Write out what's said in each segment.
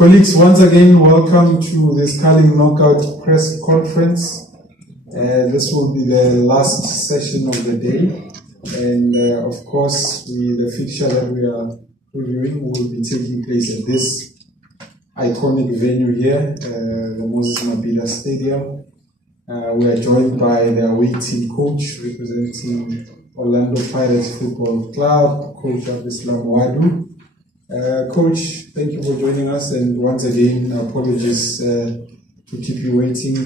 Colleagues, once again, welcome to this Carling Knockout press conference. This will be the last session of the day, and of course, the fixture that we are reviewing will be taking place at this iconic venue here, the Moses Mabhida Stadium. We are joined by the away team coach representing Orlando Pirates Football Club, Coach Abdeslam Wadu. Coach, thank you for joining us, and once again, apologies to keep you waiting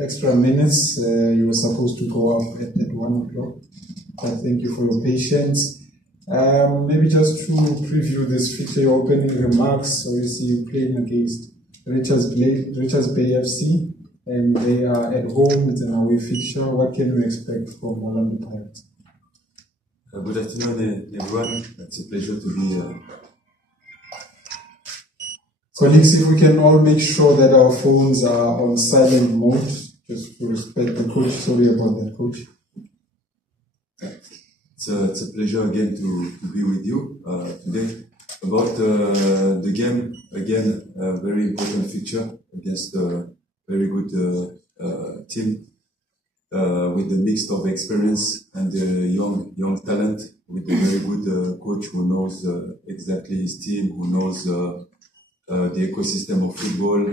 extra minutes. You were supposed to go up at 1 o'clock, but thank you for your patience. Maybe just to preview this fixture, your opening remarks. Obviously, you're playing against Richards Bay FC, and they are at home. It's an away fixture. What can we expect from Orlando Pirates? Good afternoon, everyone. It's a pleasure to be here. Colleagues, if we can all make sure that our phones are on silent mode, just to respect the coach. Sorry about that, coach. It's a pleasure again to be with you today. About the game, again, a very important fixture against a very good team with the mix of experience and young talent, with a very good coach who knows exactly his team, who knows the ecosystem of football,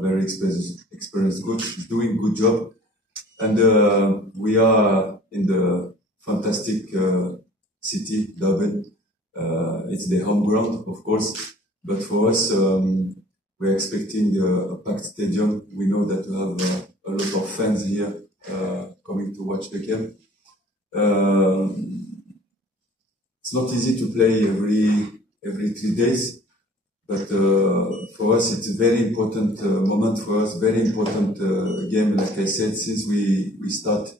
very experienced coach, doing good job. And we are in the fantastic city, Durban. It's the home ground, of course, but for us, we're expecting a packed stadium. We know that we have a lot of fans here coming to watch the game. It's not easy to play every 3 days. But for us, it's a very important moment for us, very important game. Like I said, since we start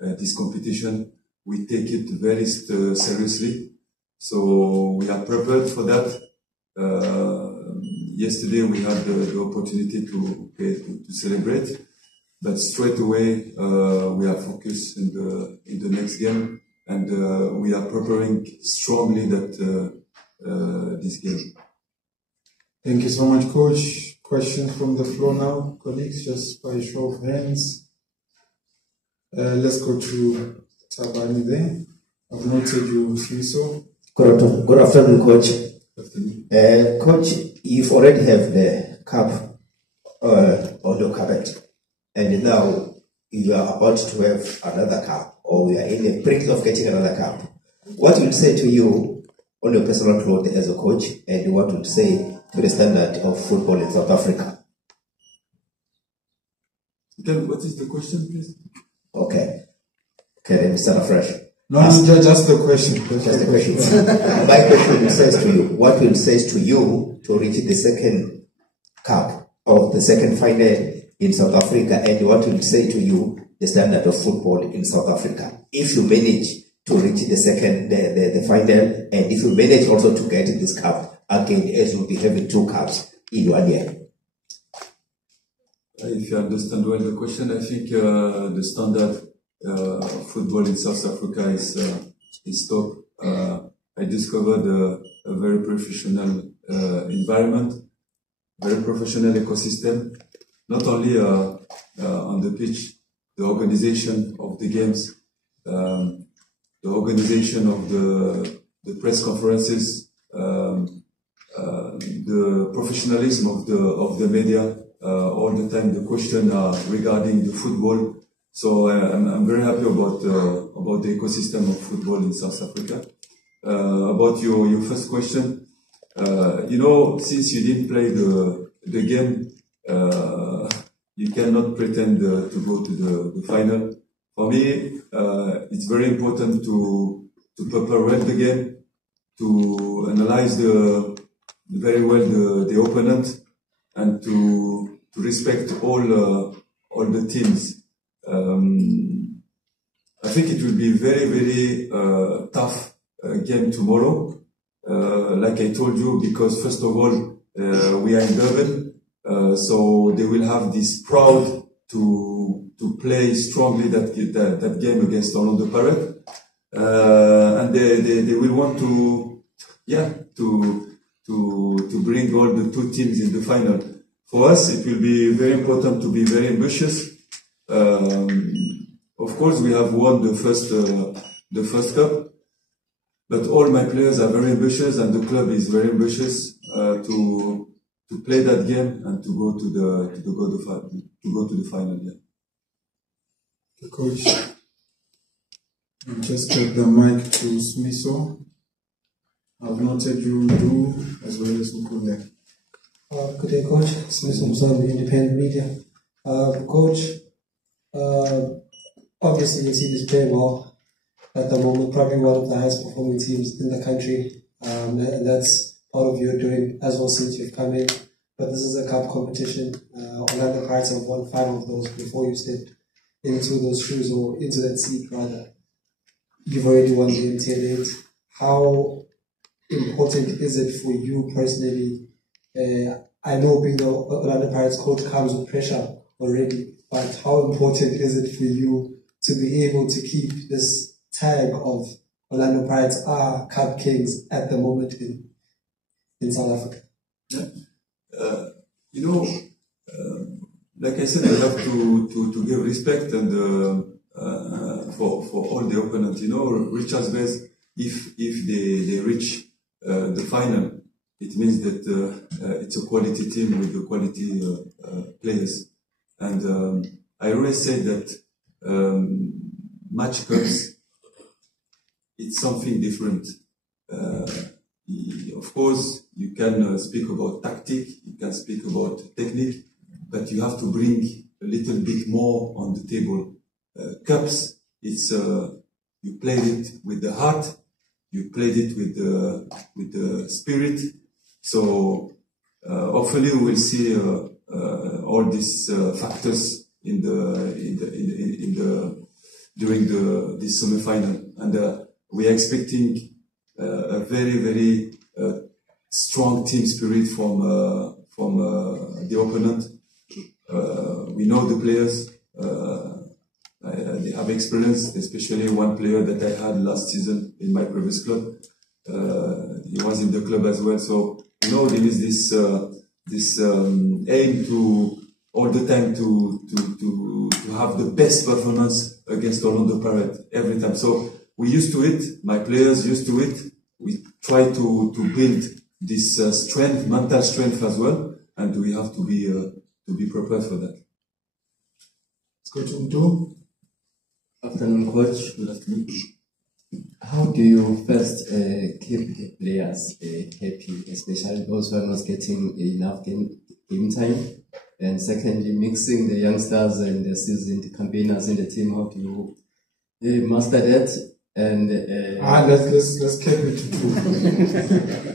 this competition, we take it very seriously. So we are prepared for that. Yesterday we had the opportunity to celebrate, but straight away we are focused in the next game, and we are preparing strongly that this game. Thank you so much, Coach. Questions from the floor now, colleagues, just by a show of hands. Let's go to Tabani there. I've noted you, Fiso. Good afternoon, Coach. Good afternoon. Coach, you've already have the cup on your carpet, and now you are about to have another cup, or we are in the brink of getting another cup. What will say to you on your personal growth as a coach, and what would say to the standard of football in South Africa? Then what is the question, please? Okay, let me start afresh. No, just the question. Just the question. My question says to you, what will say to you to reach the second cup or the second final in South Africa, and what will say to you the standard of football in South Africa if you manage to reach the final, and if you manage also to get this cup again, as you'll be having 2 cups in 1 year? If you understand well the question, I think the standard of football in South Africa is top. I discovered a very professional environment, very professional ecosystem, not only on the pitch, the organization of the games, the organization of the press conferences, the professionalism of the media. All the time the question regarding the football. So I'm very happy about the ecosystem of football in South Africa. About your first question, since you didn't play the game, you cannot pretend to go to the final. For me, it's very important to prepare well the game, to analyze very well the opponent, and to respect all the teams. I think it will be very, very tough game tomorrow. Like I told you, because first of all, we are in Durban, so they will have this proud to play strongly that game against Orlando Pirates, and they will want to to bring all the two teams in the final. For us, it will be very important to be very ambitious. Of course, we have won the first cup, but all my players are very ambitious, and the club is very ambitious to play that game and to go to the final. Yeah. Coach, just take the mic to Smiso. I've noted you do as well as Nkunde. Good day, Coach. Smiso Musab, Independent Media. Coach, obviously your team is playing well at the moment, probably one of the highest performing teams in the country, and that's part of your doing as well since you've come in. But this is a cup competition. Orlando Pirates have won 5 of those before you stepped into those shoes, or into that seat rather. You've already won the MTN 8. How important is it for you personally? I know being the Orlando Pirates coach comes with pressure already, but how important is it for you to be able to keep this tag of Orlando Pirates are Cup Kings at the moment in South Africa? Like I said, we have to give respect and for all the opponents. Richards Bay, if they reach the final, it means that it's a quality team with the quality players. And I always say that match cups, it's something different. Of course, you can speak about tactic, you can speak about technique, but you have to bring a little bit more on the table. Cups, it's you played it with the heart, you played it with the spirit. So hopefully we will see all these factors during this semi-final, and we are expecting a very, very strong team spirit from the opponent. We know the players; they have experience. Especially one player that I had last season in my previous club. He was in the club as well. So there is this aim to all the time to have the best performance against Orlando Pirates every time. So we used to it. My players used to it. We try to build this strength, mental strength as well, and we have to be prepared for that. Let's go to Udo. Afternoon, Coach. Good afternoon. How do you first keep the players happy, especially those who are not getting enough game time? And secondly, mixing the youngsters and the seasoned campaigners in the team, how do you master that? And let's keep it to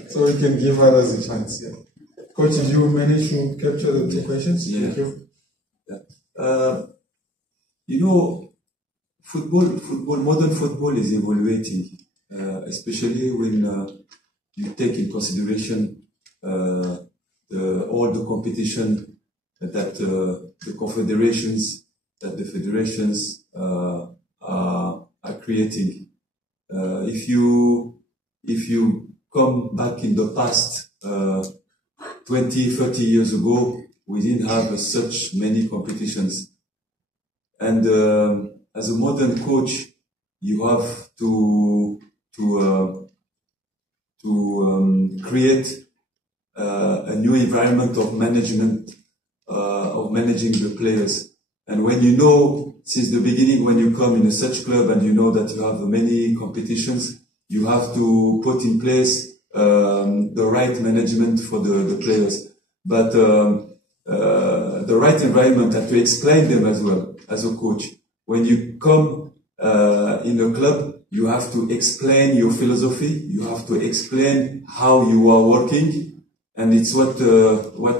2 so we can give others a chance. Yeah. Coach, did you manage to capture the 2 questions? Yeah. Thank you. Modern football is evaluating, especially when you take in consideration all the competition that the confederations, that the federations are creating. If you come back in the past, 20, 30 years ago, we didn't have such many competitions. And as a modern coach, you have to create a new environment of management, of managing the players. And when you know, since the beginning, when you come in a such club and you know that you have many competitions, you have to put in place the right management for the players. But the right environment, and to explain them as well as a coach. When you come in a club, you have to explain your philosophy. You have to explain how you are working, and it's what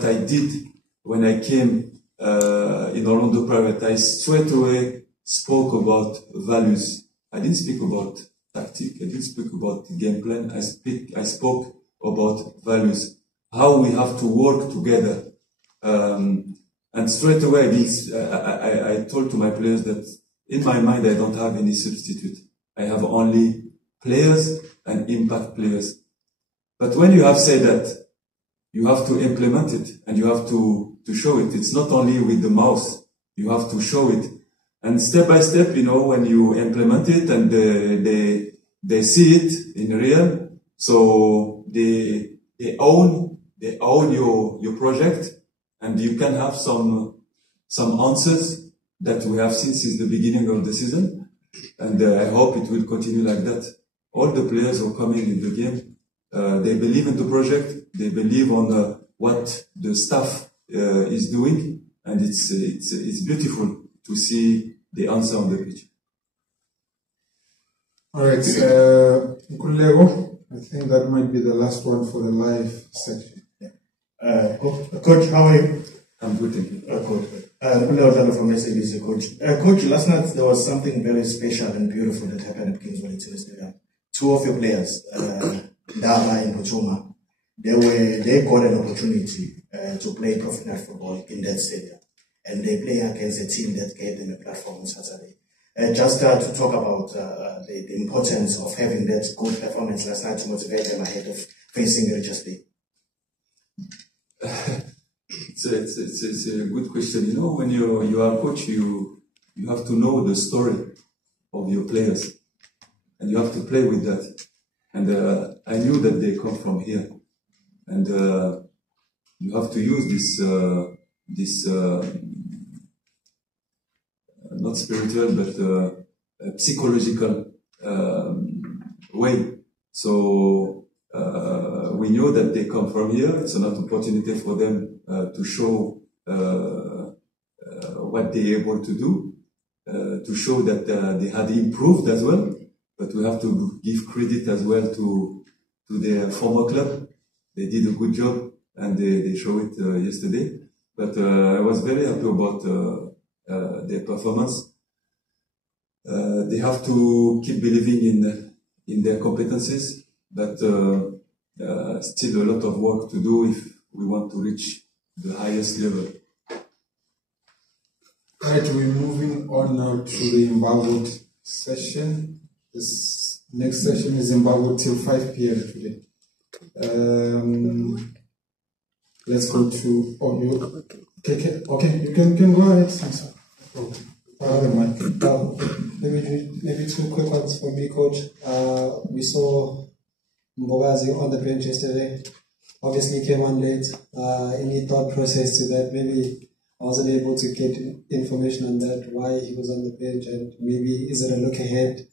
I did when I came in Orlando Pirates. I straight away spoke about values. I didn't speak about tactic. I didn't speak about game plan. I spoke about values. How we have to work together. And straight away, I told to my players that in my mind, I don't have any substitute. I have only players and impact players. But when you have said that, you have to implement it and you have to show it. It's not only with the mouth, you have to show it. And step by step, when you implement it and they see it in real, so they own your project, and you can have some answers that we have seen since the beginning of the season, and I hope it will continue like that. All the players who are coming in the game, they believe in the project, they believe on what the staff is doing, and it's beautiful to see the answer on the pitch. All right, Nkululeko, I think that might be the last one for the live section. Coach, how are you? I'm good, thank you. Good. Nkululeko from SABC, Coach. Coach, last night there was something very special and beautiful that happened at Kings Wellington Stadium. Two of your players, Ndaba and Butuma, they got an opportunity to play professional football in that stadium, and they play against a team that gave them a platform on Saturday. Just to talk about the importance of having that good performance last night to motivate them ahead of facing Richards Bay. It's a good question. When you are a coach, you have to know the story of your players, and you have to play with that. And I knew that they come from here, and you have to use this not spiritual but psychological way. So we knew that they come from here. It's an opportunity for them to show what they're able to do, to show that they had improved as well. But we have to give credit as well to their former club. They did a good job, and they showed it yesterday. But I was very happy about their performance. They have to keep believing in their competencies, but still a lot of work to do if we want to reach the highest level. Right, we're moving on now to the embargoed session. This next session is embargoed till 5 p.m. today. Let's go to audio. Okay, you can go ahead. Maybe two quick ones for me, Coach. We saw Mbogazi on the bench yesterday. Obviously, came on late. Any thought process to that? Maybe I wasn't able to get information on that, why he was on the bench, and maybe is it a look ahead?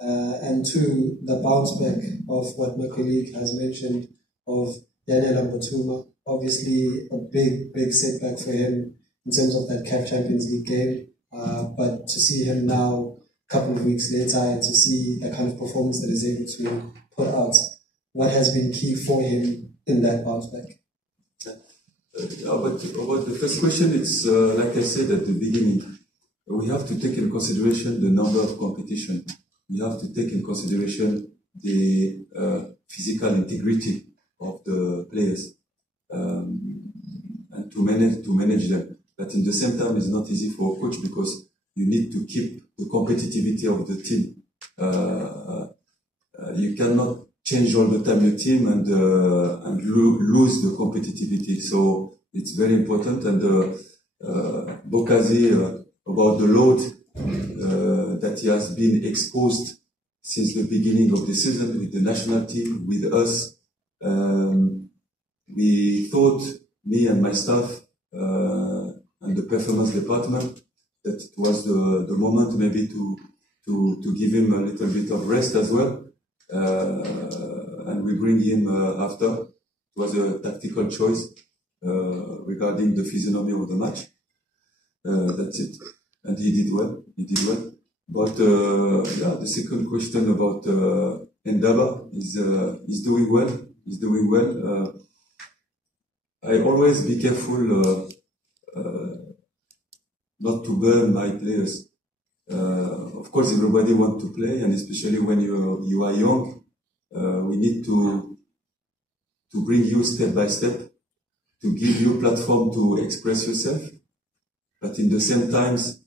And two, the bounce back of what my colleague has mentioned of Daniel Butuma. Obviously, a big setback for him in terms of that CAF Champions League game. But to see him now, a couple of weeks later, and to see the kind of performance that he's able to put out, what has been key for him in that bounce back? But about the first question, it's like I said at the beginning, we have to take in consideration the number of competition. We have to take in consideration the physical integrity of the players, and to manage them. But in the same time, it's not easy for a coach because you need to keep the competitivity of the team. You cannot change all the time your team and lose the competitivity. So it's very important. And Bokazi, about the load that he has been exposed since the beginning of the season with the national team, with us. We thought, me and my staff and the performance department, that it was the moment maybe to give him a little bit of rest as well. And we bring him after. It was a tactical choice regarding the physiognomy of the match. That's it. And he did well. But the second question about Ndaba is doing well. I always be careful not to burn my players. Of course, everybody wants to play, and especially when you are young, we need to bring you step by step, to give you a platform to express yourself. But in the same times,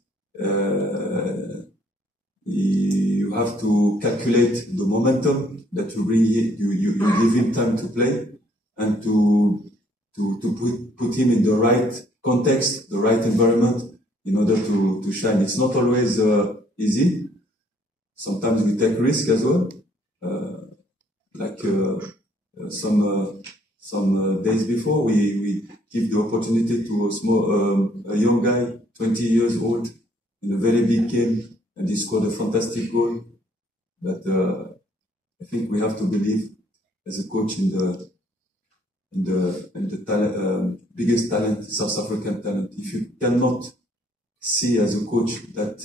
you have to calculate the momentum that you bring. You give him time to play and to put him in the right context, the right environment in order to shine. It's not always easy. Sometimes we take risk as well. Some days before, we give the opportunity to a young guy, 20 years old, in a very big game, and he scored a fantastic goal. But I think we have to believe, as a coach, in the talent, biggest talent, South African talent. If you cannot see as a coach that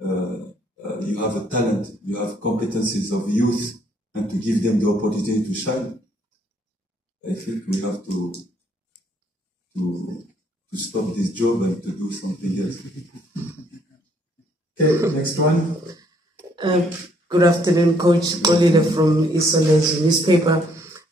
you have a talent, you have competencies of youth, and to give them the opportunity to shine, I think we have to stop this job and to do something else. Okay, next one. Good afternoon, Coach. Golila from Isola's newspaper.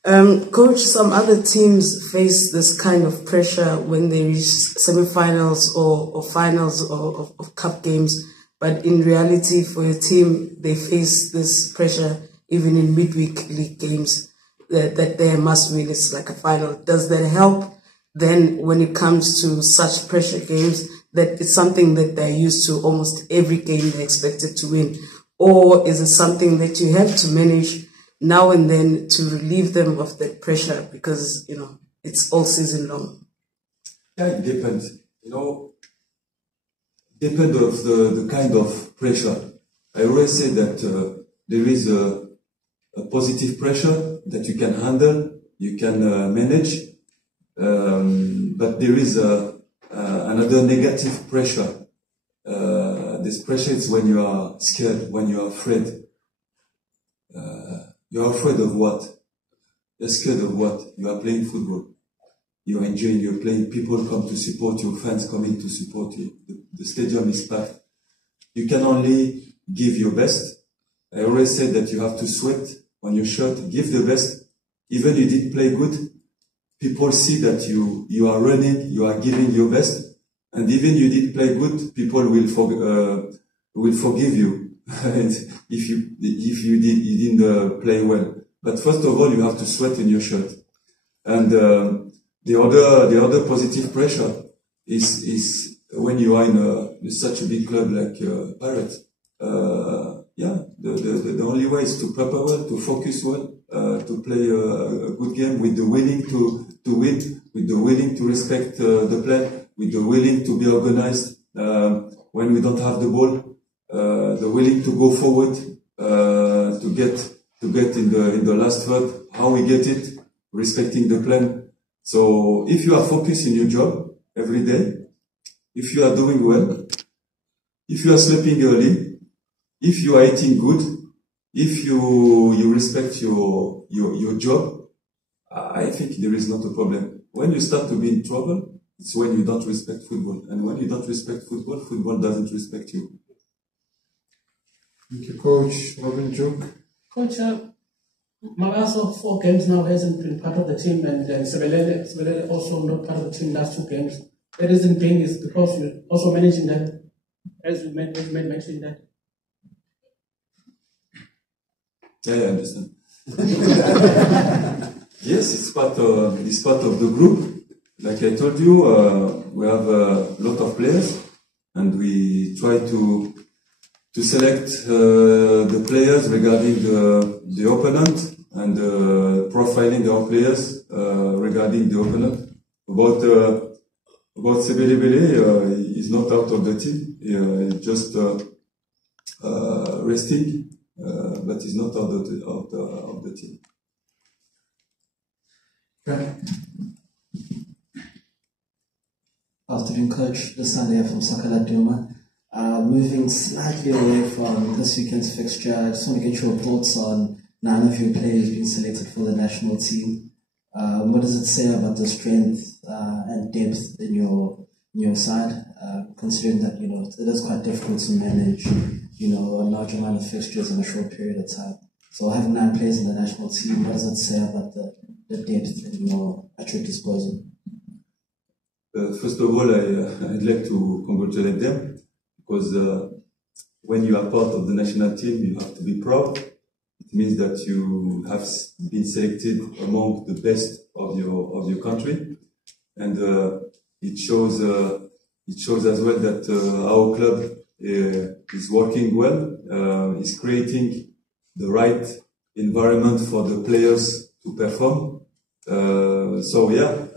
Coach, some other teams face this kind of pressure when they reach semi-finals or finals of cup games, but in reality, for your team, they face this pressure even in midweek league games that they must win. It's like a final. Does that help then when it comes to such pressure games, that it's something that they're used to almost every game they're expected to win? Or is it something that you have to manage now and then to relieve them of that pressure because, it's all season long? Yeah, it depends. Depend of the kind of pressure. I always say that there is a positive pressure that you can handle, you can manage, but there is another negative pressure. This pressure is when you are scared, when you are afraid. You are afraid of what? You're scared of what? You are playing football. You are enjoying, you're playing, people come to support you, fans coming to support you. The stadium is packed. You can only give your best. I always say that you have to sweat on your shirt, give the best. Even you didn't play good, people see that you are running, you are giving your best. And even you did play good, people will forgive you if you didn't play well. But first of all, you have to sweat in your shirt. And the other positive pressure is when you are in such a big club like Pirates. The only way is to prepare well, to focus well, to play a good game with the willing to win, with the willing to respect the plan, with the willing to be organized when we don't have the ball, the willing to go forward to get in the last third. How we get it, respecting the plan. So if you are focused in your job every day, if you are doing well, if you are sleeping early, if you are eating good, if you respect your job, I think there is not a problem. When you start to be in trouble, it's when you don't respect football. And when you don't respect football, football doesn't respect you. Thank you, Coach. Robin Joke. Coach, Magaso 4 games now hasn't been part of the team, and Sebelele also not part of the team last 2 games. The reason being is because you're also managing that, as you mentioned that. Yeah, I understand. Yes, it's part of the group. Like I told you, we have a lot of players, and we try to select the players regarding the opponent and profiling our players regarding the opponent. About Sebelele, he's not out of the team. He's just resting, but he's not out of the team. Okay. Afternoon, Coach. This Sunday from Sakala Duma. Moving slightly away from this weekend's fixture, I just want to get your thoughts on 9 of your players being selected for the national team. What does it say about the strength and depth in your side, considering that it is quite difficult to manage a large amount of fixtures in a short period of time? So having 9 players in the national team, what does it say about the depth at your disposal? First of all, I'd like to congratulate them, because when you are part of the national team, you have to be proud. It means that you have been selected among the best of your country. and it shows as well that our club is working well, is creating the right environment for the players to perform. So yeah,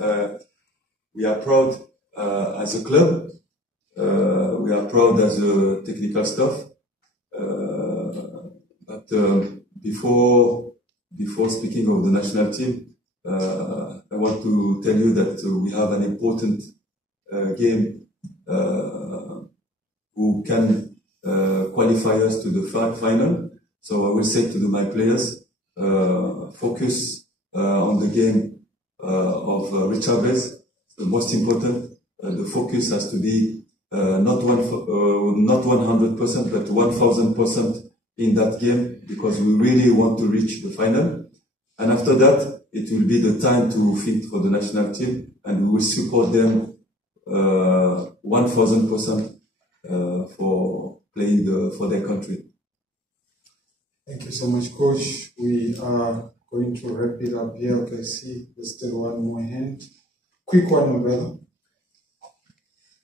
we are proud as a club. We are proud as a technical staff. But before speaking of the national team, I want to tell you that we have an important game who can qualify us to the final. So I will say to my players, focus on the game of Richard Bez. The most important, the focus has to be not 100%, but 1000% in that game, because we really want to reach the final. And after that, it will be the time to think for the national team, and we will support them 1000% for playing for their country. Thank you so much, Coach. We are going to wrap it up here. Okay, see, there's still one more hand. Quick one, my brother.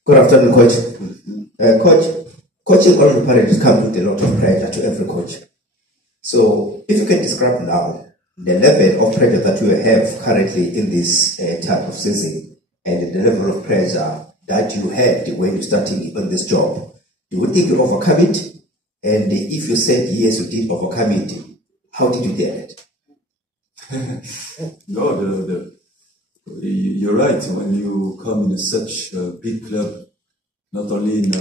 Good afternoon, Coach. Coaching on the parade comes with a lot of pressure to every coach. So, if you can describe now the level of pressure that you have currently in this type of season, and the level of pressure that you had when you starting on this job, do you think you overcome it? And if you said yes, you did overcome it, how did you get it? No, you're right. When you come in such a big club, not only in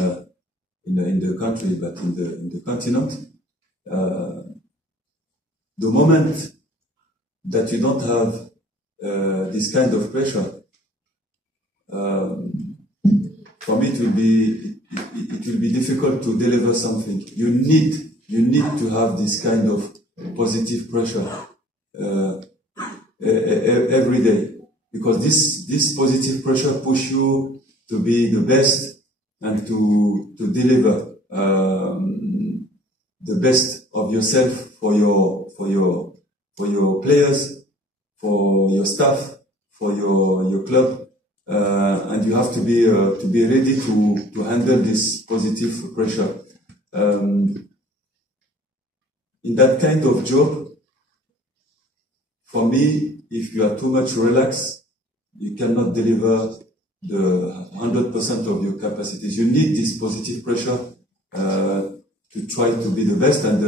the country but in the continent, the moment that you don't have this kind of pressure, for me it will be difficult to deliver something. You need to have this kind of positive pressure every day, because this positive pressure push you to be the best and to deliver the best of yourself for your players, for your staff, for your club, and you have to be ready to handle this positive pressure. In that kind of job, for me, if you are too much relaxed, you cannot deliver the 100% of your capacities. You need this positive pressure to try to be the best, and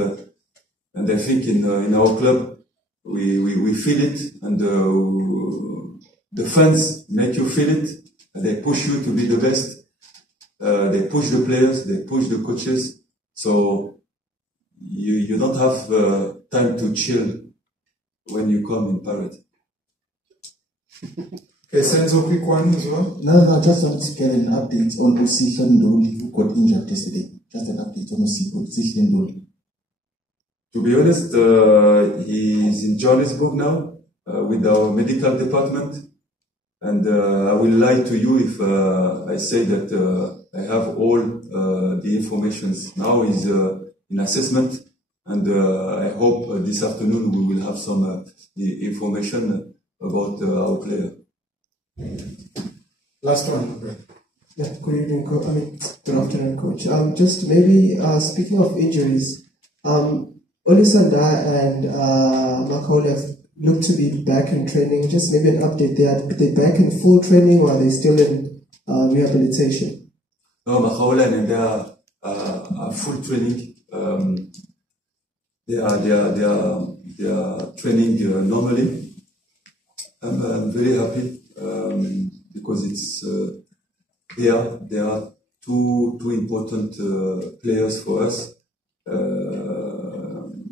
I think in our club we feel it, and the fans make you feel it, and they push you to be the best. They push the players, they push the coaches, so you don't have time to chill when you come in parade. Okay, Senzo, quick one as well. No, just wanted to get an update on Usihle Ndoli, who got injured yesterday. Just an update on Usihle Ndoli. To be honest, he's in Johannesburg now with our medical department, and I will lie to you if I say that I have all the information. Now he's in assessment, and I hope this afternoon we will have some information about our player. Last one. Yeah, good evening, good afternoon, Coach. Just maybe speaking of injuries, Olusanda and Makole have looked to be back in training. Just maybe an update there. Are they back in full training, or are they still in rehabilitation? No, Makole and they are full training. They are training normally. I'm very happy because it's they are two important players for us.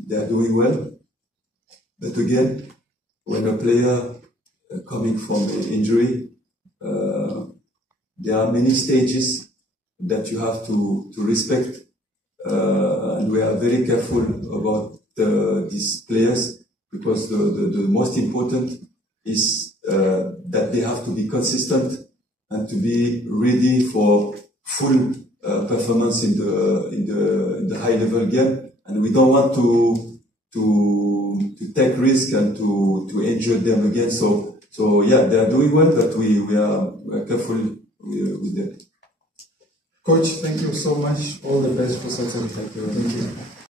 They are doing well, but again, when a player coming from an injury, there are many stages that you have to respect, and we are very careful about these players, because the most important is that they have to be consistent and to be ready for full performance in the high level game, and we don't want to take risk and to injure them again. So So yeah, they are doing well, but we are careful with them. Coach, thank you so much. All the best for Saturday. Thank you.